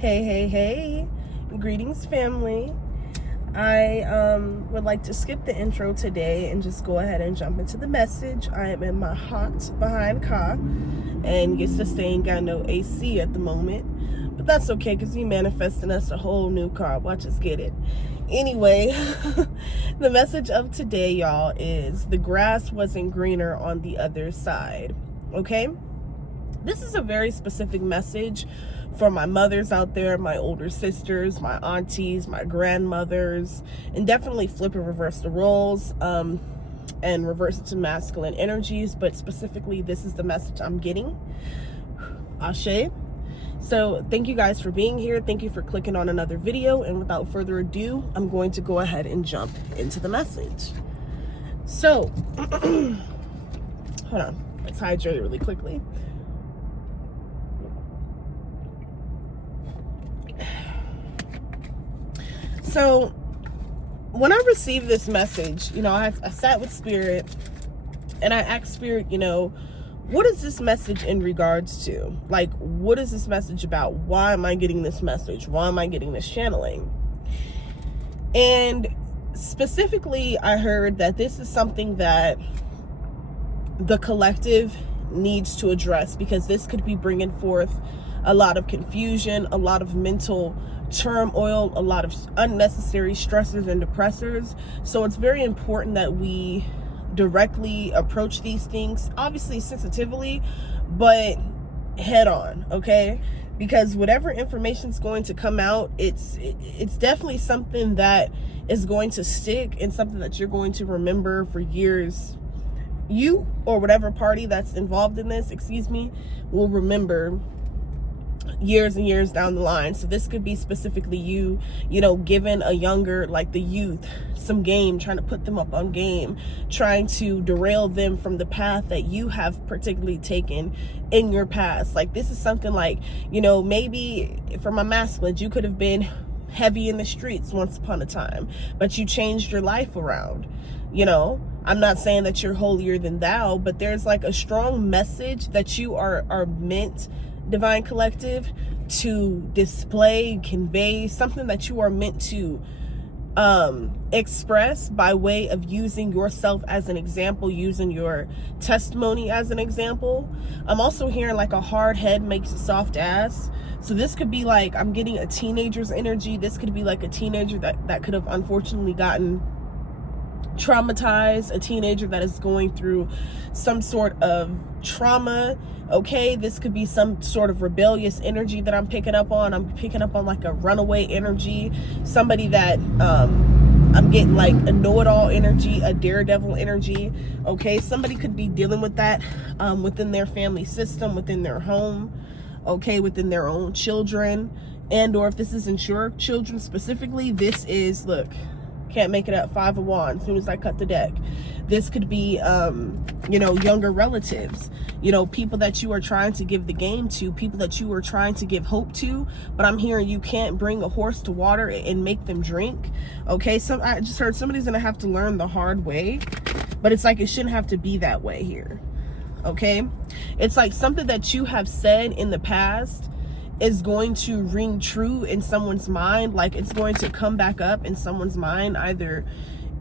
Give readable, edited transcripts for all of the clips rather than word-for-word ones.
Hey, greetings family. I would like to skip the intro today and just go ahead and jump into the message. I am in my hot behind car, and your sister ain't got no AC at the moment, but that's okay because you manifesting us a whole new car. Watch us get it. Anyway, the message of today, y'all, is the grass wasn't greener on the other side. Okay, this is a very specific message for my mothers out there, my older sisters, my aunties, my grandmothers, and definitely flip and reverse the roles and reverse it to masculine energies. But specifically, this is the message I'm getting. Ashe. So thank you guys for being here. Thank you for clicking on another video. And without further ado, I'm going to go ahead and jump into the message. So, hold on. Let's hydrate really quickly. So when I received this message, I sat with Spirit and I asked Spirit, what is this message in regards to? Like, what is this message about? Why am I getting this message? Why am I getting this channeling? And specifically, I heard that this is something that the collective needs to address, because this could be bringing forth a lot of confusion, a lot of mental turmoil, a lot of unnecessary stressors and depressors. So it's very important that we directly approach these things, obviously sensitively, but head on, okay? Because whatever information is going to come out, it's definitely something that is going to stick and something that you're going to remember for years. You or whatever party that's involved in this, will remember years and years down the line. So this could be specifically you giving a younger, like the youth, some game, trying to put them up on game, trying to derail them from the path that you have particularly taken in your past. Like, this is something like, maybe for my masculines, you could have been heavy in the streets once upon a time, but you changed your life around. I'm not saying that you're holier than thou, but there's like a strong message that you are meant, Divine Collective, to display, convey, something that you are meant to express by way of using yourself as an example, using your testimony as an example. I'm also hearing like a hard head makes a soft ass. So this could be like, I'm getting a teenager's energy. This could be like a teenager that could have unfortunately gotten traumatized, a teenager that is going through some sort of trauma. Okay, this could be some sort of rebellious energy that I'm picking up on. I'm picking up on like a runaway energy, somebody that I'm getting like a know-it-all energy, a daredevil energy. Okay, somebody could be dealing with that within their family system, within their home, okay, within their own children. And or if this isn't your children specifically, this is, look, can't make it up, 5 of Wands as soon as I cut the deck. This could be younger relatives, people that you are trying to give the game to, people that you are trying to give hope to, but I'm hearing you can't bring a horse to water and make them drink. Okay, so I just heard somebody's gonna have to learn the hard way, but it's like it shouldn't have to be that way here. Okay, it's like something that you have said in the past is going to ring true in someone's mind. Like, it's going to come back up in someone's mind, either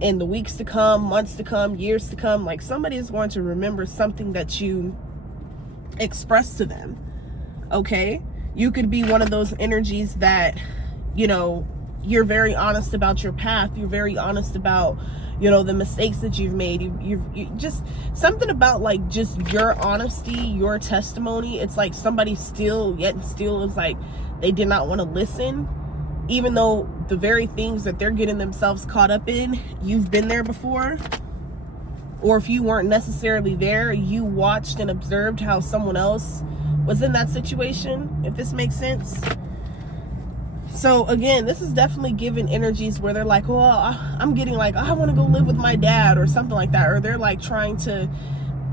in the weeks to come, months to come, years to come. Like, somebody is going to remember something that you expressed to them. Okay, you could be one of those energies that you're very honest about your path, you're very honest about the mistakes that you've made. You just something about like just your honesty, your testimony. It's like somebody still is like they did not want to listen, even though the very things that they're getting themselves caught up in, you've been there before. Or if you weren't necessarily there, you watched and observed how someone else was in that situation, if this makes sense. So again, this is definitely giving energies where they're like, well, I'm getting like, I want to go live with my dad or something like that. Or they're like trying to,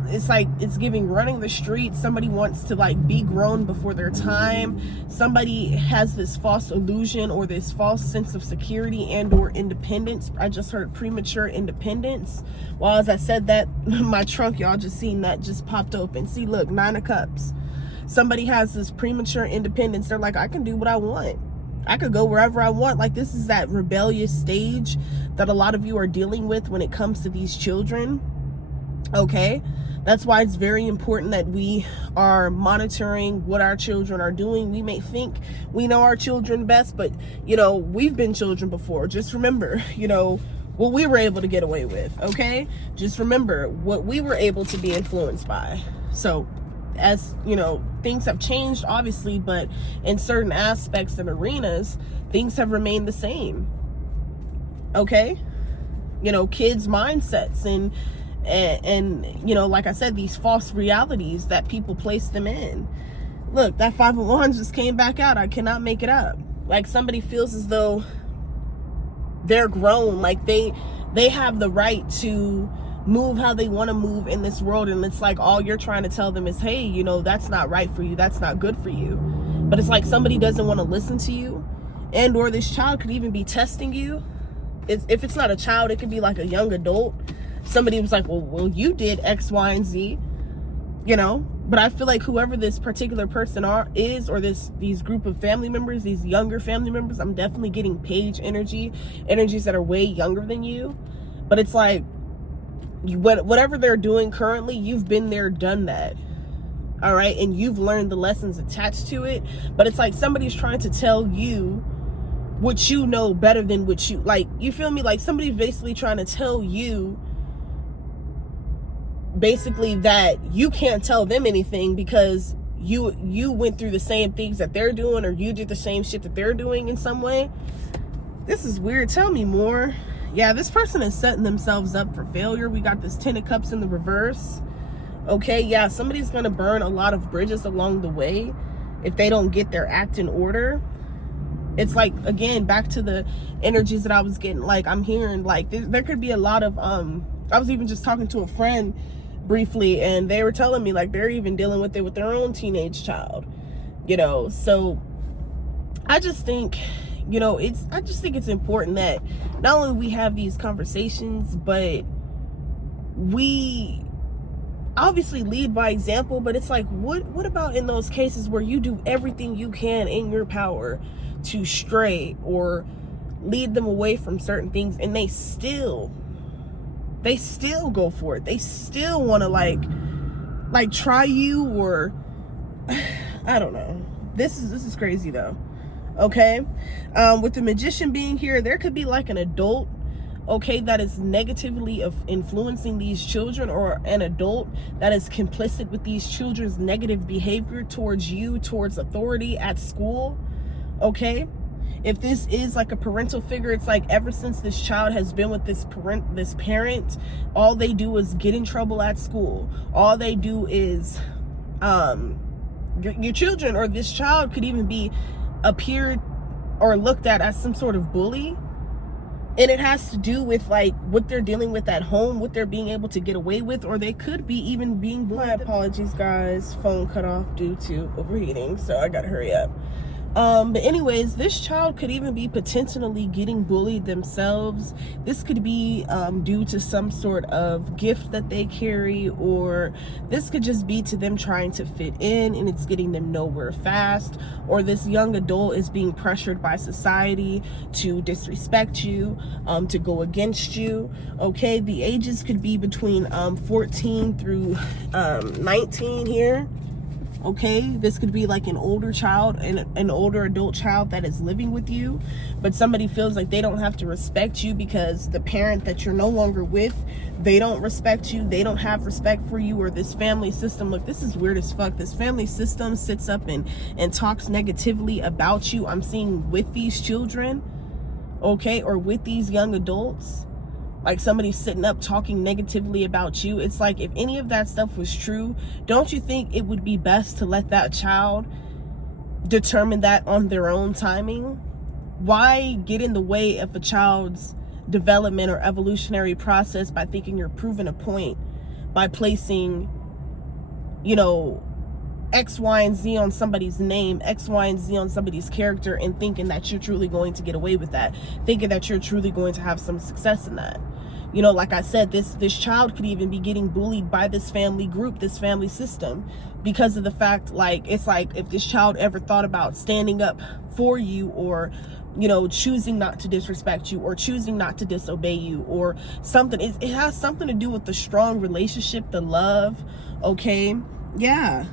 it's like, it's giving running the streets. Somebody wants to like be grown before their time. Somebody has this false illusion or this false sense of security and or independence. I just heard premature independence. Well, as I said that, my trunk, y'all just seen that just popped open. See, look, 9 of Cups. somebody has this premature independence. They're like, I can do what I want. I could go wherever I want. Like, this is that rebellious stage that a lot of you are dealing with when it comes to these children. Okay, that's why it's very important that we are monitoring what our children are doing. We may think we know our children best, but you know, we've been children before. Just remember, you know, what we were able to get away with. Okay, just remember what we were able to be influenced by. So as you know, things have changed obviously, but in certain aspects and arenas, things have remained the same. Okay, you know, kids' mindsets and you know, like I said, these false realities that people place them in. Look, that 501 just came back out. I cannot make it up. Like, somebody feels as though they're grown, like they have the right to move how they want to move in this world, and it's like all you're trying to tell them is, hey, you know, that's not right for you, that's not good for you. But it's like somebody doesn't want to listen to you, and or this child could even be testing you. If it's not a child, it could be like a young adult. Somebody was like, well, you did X, Y, and Z, you know. But I feel like whoever this particular person is, or these group of family members, these younger family members, I'm definitely getting page energies that are way younger than you. But it's like, whatever they're doing currently, you've been there, done that. All right, and you've learned the lessons attached to it. But it's like somebody's trying to tell you what you know better than what you, like, you feel me? Like, somebody's basically trying to tell you basically that you can't tell them anything because you went through the same things that they're doing, or you did the same shit that they're doing in some way. This is weird. Tell me more. Yeah, this person is setting themselves up for failure. We got this 10 of Cups in the reverse. Okay, yeah, somebody's gonna burn a lot of bridges along the way if they don't get their act in order. It's like, again, back to the energies that I was getting. Like, I'm hearing like there could be a lot of I was even just talking to a friend briefly, and they were telling me like they're even dealing with it with their own teenage child, you know. So I just think, you know, I just think it's important that not only we have these conversations, but we obviously lead by example. But it's like, what about in those cases where you do everything you can in your power to stray or lead them away from certain things, and they still go for it. They still want to like try you, or I don't know. This is crazy though. Okay, with the Magician being here, there could be like an adult, okay, that is negatively influencing these children, or an adult that is complicit with these children's negative behavior towards you, towards authority at school. Okay, if this is like a parental figure, it's like ever since this child has been with this parent, all they do is get in trouble at school. All they do is your children, or this child, could even be appeared or looked at as some sort of bully. And it has to do with like what they're dealing with at home, what they're being able to get away with, or they could be even being bullied. My apologies, guys. Phone cut off due to overheating, so I gotta hurry up. But anyways, this child could even be potentially getting bullied themselves. This could be due to some sort of gift that they carry, or this could just be to them trying to fit in and it's getting them nowhere fast, or this young adult is being pressured by society to disrespect you, to go against you. Okay, the ages could be between 14 through 19 here. Okay, this could be like an older child and an older adult child that is living with you, but somebody feels like they don't have to respect you because the parent that you're no longer with, they don't respect you, they don't have respect for you, or this family system. Look, this is weird as fuck. This family system sits up and talks negatively about you. I'm seeing with these children, okay, or with these young adults. Like somebody's sitting up talking negatively about you. It's like, if any of that stuff was true, don't you think it would be best to let that child determine that on their own timing? Why get in the way of a child's development or evolutionary process by thinking you're proving a point by placing, you know, X, Y, and Z on somebody's name, X, Y, and Z on somebody's character, and thinking that you're truly going to get away with that, thinking that you're truly going to have some success in that? You know, like I said, this child could even be getting bullied by this family group, this family system, because of the fact, like, it's like if this child ever thought about standing up for you, or, you know, choosing not to disrespect you, or choosing not to disobey you, or something, it has something to do with the strong relationship, the love. Okay, yeah,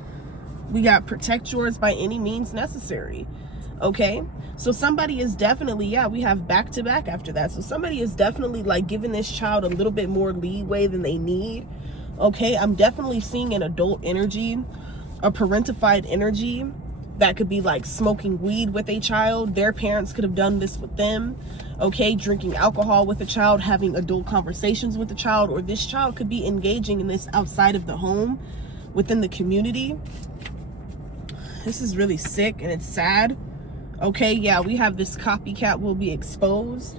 we got protect yours by any means necessary. Okay, so somebody is definitely, yeah, we have back to back after that. So somebody is definitely like giving this child a little bit more leeway than they need. Okay, I'm definitely seeing an adult energy, a parentified energy that could be like smoking weed with a child. Their parents could have done this with them. Okay, drinking alcohol with a child, having adult conversations with a child, or this child could be engaging in this outside of the home, within the community. This is really sick and it's sad. Okay, yeah, we have this copycat will be exposed.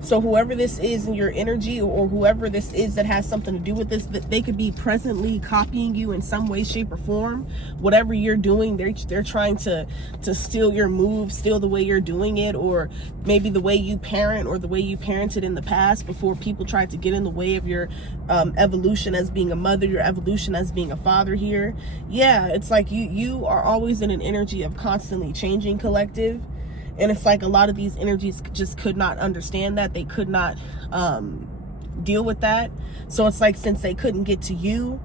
So whoever this is in your energy, or whoever this is that has something to do with this, that they could be presently copying you in some way, shape, or form. Whatever you're doing, they're trying to steal your moves, steal the way you're doing it, or maybe the way you parent, or the way you parented in the past before people tried to get in the way of your evolution as being a mother, your evolution as being a father here. Yeah, it's like you are always in an energy of constantly changing, collective. And it's like a lot of these energies just could not understand that. They could not deal with that. So it's like, since they couldn't get to you,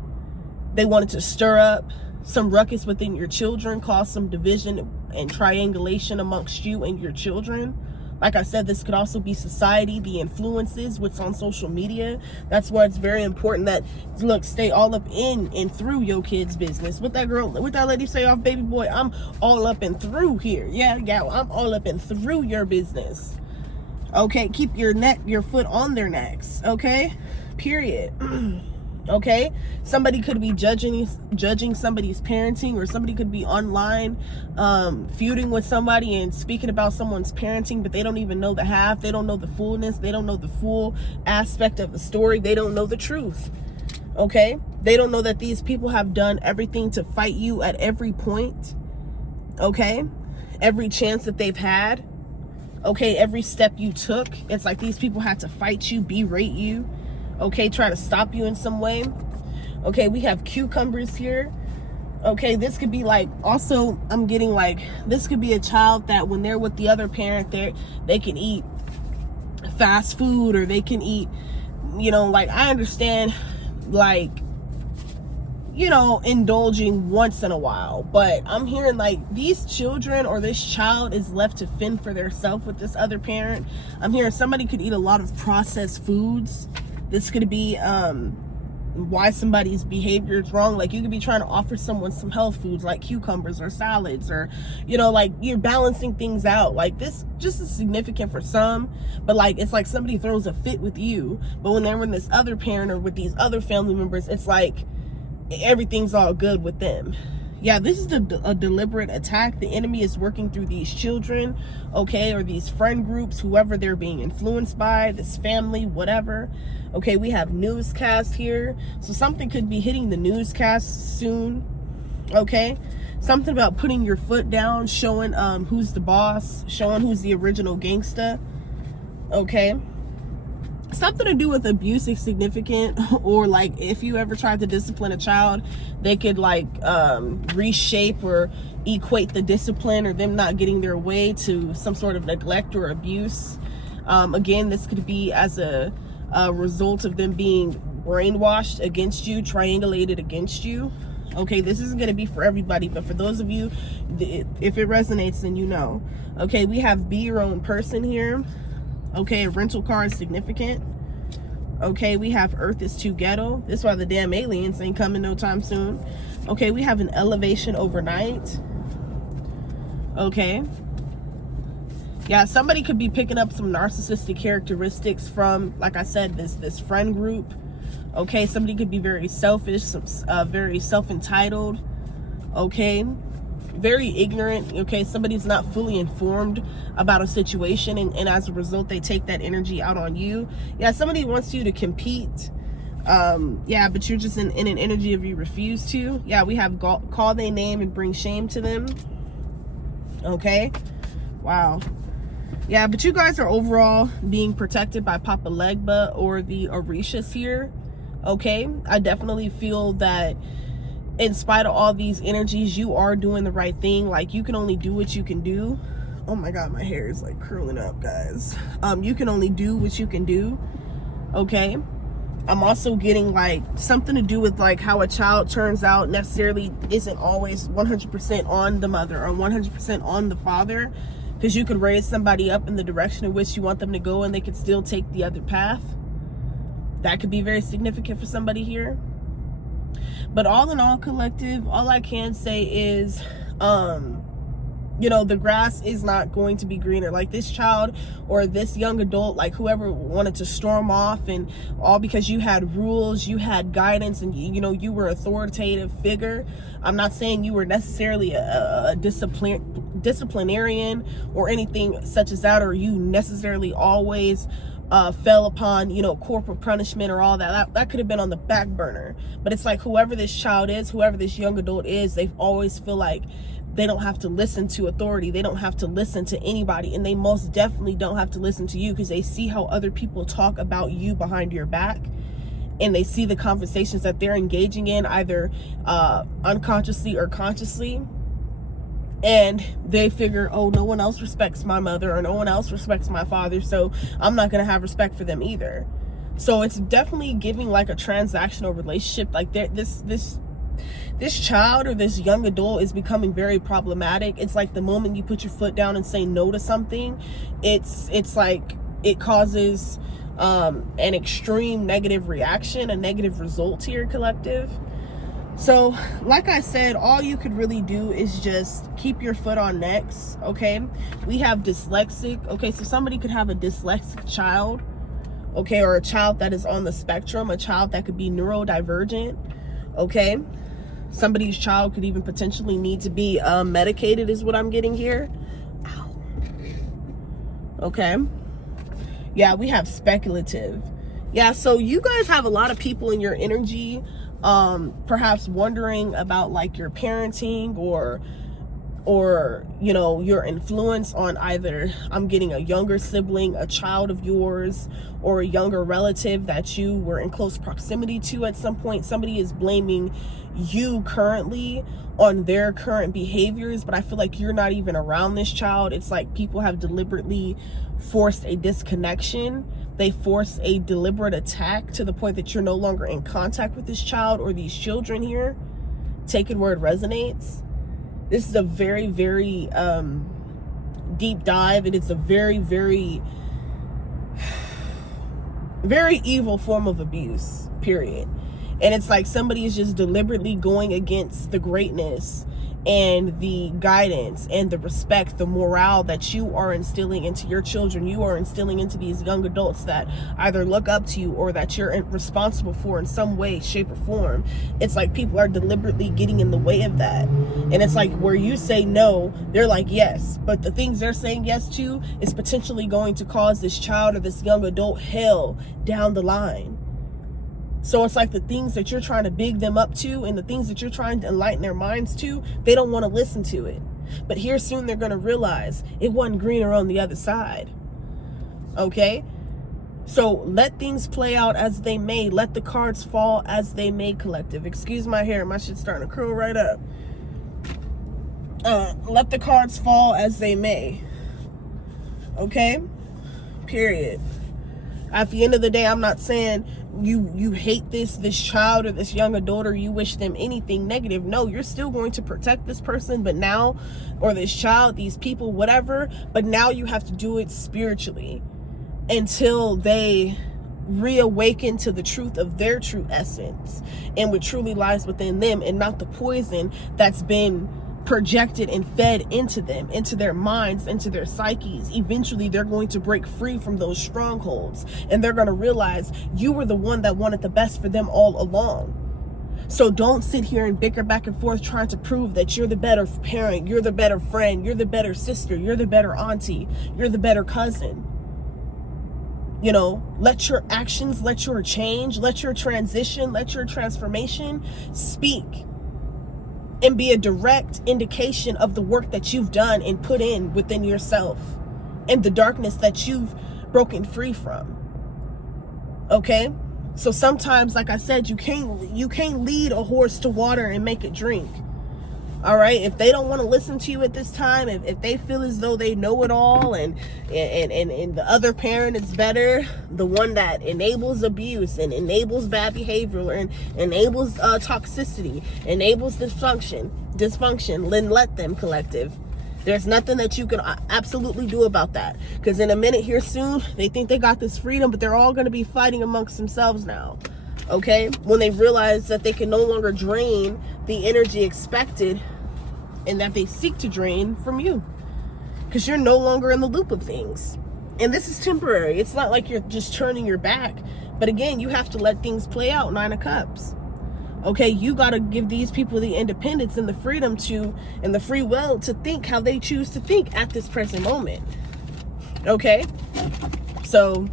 they wanted to stir up some ruckus within your children, cause some division and triangulation amongst you and your children. Like I said, this could also be society, the influences, what's on social media. That's why it's very important that, look, stay all up in and through your kid's business. What that lady say off Baby Boy, I'm all up and through here. Yeah, I'm all up and through your business. Okay, keep your foot on their necks. Okay, period. Okay, somebody could be judging somebody's parenting, or somebody could be online feuding with somebody and speaking about someone's parenting, but they don't even know the half. They don't know the fullness. They don't know the full aspect of the story. They don't know the truth. Okay, they don't know that these people have done everything to fight you at every point. Okay, every chance that they've had. Okay, every step you took, it's like these people had to fight you, berate you. Okay, try to stop you in some way. Okay, we have cucumbers here. Okay, this could be like, also, I'm getting like, this could be a child that when they're with the other parent, they can eat fast food, or they can eat, you know, like, I understand, like, you know, indulging once in a while, but I'm hearing like these children, or this child, is left to fend for themselves with this other parent. I'm hearing somebody could eat a lot of processed foods. This could be why somebody's behavior is wrong. Like, you could be trying to offer someone some health foods like cucumbers or salads, or, you know, like, you're balancing things out. Like, this just is significant for some, but like, it's like somebody throws a fit with you, but when they're with this other parent or with these other family members, it's like everything's all good with them. Yeah, this is a deliberate attack. The enemy is working through these children, okay, or these friend groups, whoever they're being influenced by, this family, whatever. Okay, we have newscast here. So something could be hitting the newscast soon, okay? Something about putting your foot down, showing who's the boss, showing who's the original gangsta, okay? Something to do with abuse is significant, or like if you ever tried to discipline a child, they could like reshape or equate the discipline, or them not getting their way, to some sort of neglect or abuse. Again, this could be as a result of them being brainwashed against you, triangulated against you. Okay, this isn't going to be for everybody, but for those of you, if it resonates, then you know. Okay, we have be your own person here. Okay, a rental car is significant. Okay, we have earth is too ghetto. This is why the damn aliens ain't coming no time soon. Okay, we have an elevation overnight. Okay. Yeah, somebody could be picking up some narcissistic characteristics from, like I said, this friend group. Okay, somebody could be very selfish, very self-entitled. Okay, very ignorant. Okay, somebody's not fully informed about a situation, and as a result, they take that energy out on you. Yeah, somebody wants you to compete. Yeah, but you're just in an energy of you refuse to. Yeah, we have call their name and bring shame to them. Okay, wow. Yeah, but you guys are overall being protected by Papa Legba or the Orishas here. Okay, I definitely feel that in spite of all these energies, you are doing the right thing. Like, you can only do what you can do. Oh my God, my hair is like curling up, guys. You can only do what you can do. Okay, I'm also getting like something to do with like how a child turns out necessarily isn't always 100% on the mother or 100% on the father, because you could raise somebody up in the direction in which you want them to go and they could still take the other path. That could be very significant for somebody here. But all in all, collective, all I can say is, you know, the grass is not going to be greener. Like, this child or this young adult, like whoever wanted to storm off, and all because you had rules, you had guidance, and you know, you were authoritative figure. I'm not saying you were necessarily a disciplinarian or anything such as that, or you necessarily always fell upon, you know, corporal punishment or all that could have been on the back burner. But it's like, whoever this child is, whoever this young adult is, they always feel like they don't have to listen to authority. They don't have to listen to anybody. And they most definitely don't have to listen to you, because they see how other people talk about you behind your back. And they see the conversations that they're engaging in, either unconsciously or consciously. And they figure, oh, no one else respects my mother, or no one else respects my father, so I'm not going to have respect for them either. So it's definitely giving like a transactional relationship. Like, this child or this young adult is becoming very problematic. It's like the moment you put your foot down and say no to something, it's like it causes an extreme negative reaction, a negative result here, collective. So, like I said, all you could really do is just keep your foot on next, okay? We have dyslexic, okay? So somebody could have a dyslexic child, okay? Or a child that is on the spectrum, a child that could be neurodivergent, okay? Somebody's child could even potentially need to be medicated, is what I'm getting here. Ow. Okay. Yeah, we have speculative. Yeah, so you guys have a lot of people in your energy perhaps wondering about like your parenting or you know, your influence on either, I'm getting a younger sibling, a child of yours, or a younger relative that you were in close proximity to at some point. Somebody is blaming you currently on their current behaviors, but I feel like you're not even around this child. It's like people have deliberately forced a disconnection. They force a deliberate attack to the point that you're no longer in contact with this child or these children here. Take it where it resonates. This is a very, very deep dive, and it's a very, very, very evil form of abuse, period. And it's like somebody is just deliberately going against the greatness and the guidance and the respect, the morale that you are instilling into your children, you are instilling into these young adults that either look up to you or that you're responsible for in some way, shape, or form. It's like people are deliberately getting in the way of that. And it's like where you say no, they're like yes. But the things they're saying yes to is potentially going to cause this child or this young adult hell down the line. So it's like the things that you're trying to big them up to and the things that you're trying to enlighten their minds to, they don't want to listen to it. But here soon they're going to realize it wasn't greener on the other side. Okay? So let things play out as they may. Let the cards fall as they may, collective. Excuse my hair. My shit's starting to curl right up. Let the cards fall as they may. Okay? Period. At the end of the day, I'm not saying you hate this child or this young adult, or you wish them anything negative. No, you're still going to protect this person, but now, or this child, these people, whatever, but now you have to do it spiritually until they reawaken to the truth of their true essence and what truly lies within them, and not the poison that's been projected and fed into them, into their minds, into their psyches. Eventually they're going to break free from those strongholds, and they're going to realize you were the one that wanted the best for them all along. So don't sit here and bicker back and forth trying to prove that you're the better parent, you're the better friend, you're the better sister, you're the better auntie, you're the better cousin. You know, let your actions, let your change, let your transition, let your transformation speak and be a direct indication of the work that you've done and put in within yourself and the darkness that you've broken free from. Okay? So sometimes, like I said, you can't lead a horse to water and make it drink. All right, if they don't want to listen to you at this time, if they feel as though they know it all, and the other parent is better, the one that enables abuse and enables bad behavior and enables toxicity, enables dysfunction, then let them, collective. There's nothing that you can absolutely do about that, because in a minute here soon, they think they got this freedom, but they're all going to be fighting amongst themselves now. Okay, when they realize that they can no longer drain the energy expected and that they seek to drain from you, because you're no longer in the loop of things. And this is temporary. It's not like you're just turning your back, but again, you have to let things play out. 9 of Cups. Okay, you got to give these people the independence and the freedom to, and the free will to think how they choose to think at this present moment. Okay, so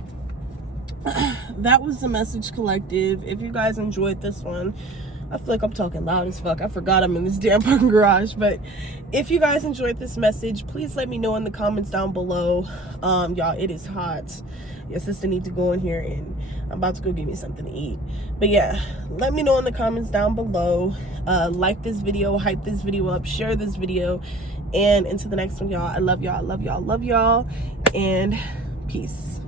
that was the message, collective. If you guys enjoyed this one, I feel like I'm talking loud as fuck. I forgot I'm in this damn parking garage. But if you guys enjoyed this message, please let me know in the comments down below. Y'all, it is hot. Your sister needs to go in here, and I'm about to go get me something to eat. But yeah, let me know in the comments down below. Like this video, hype this video up, share this video, and until the next one, y'all, I love y'all, love y'all, love y'all, and peace.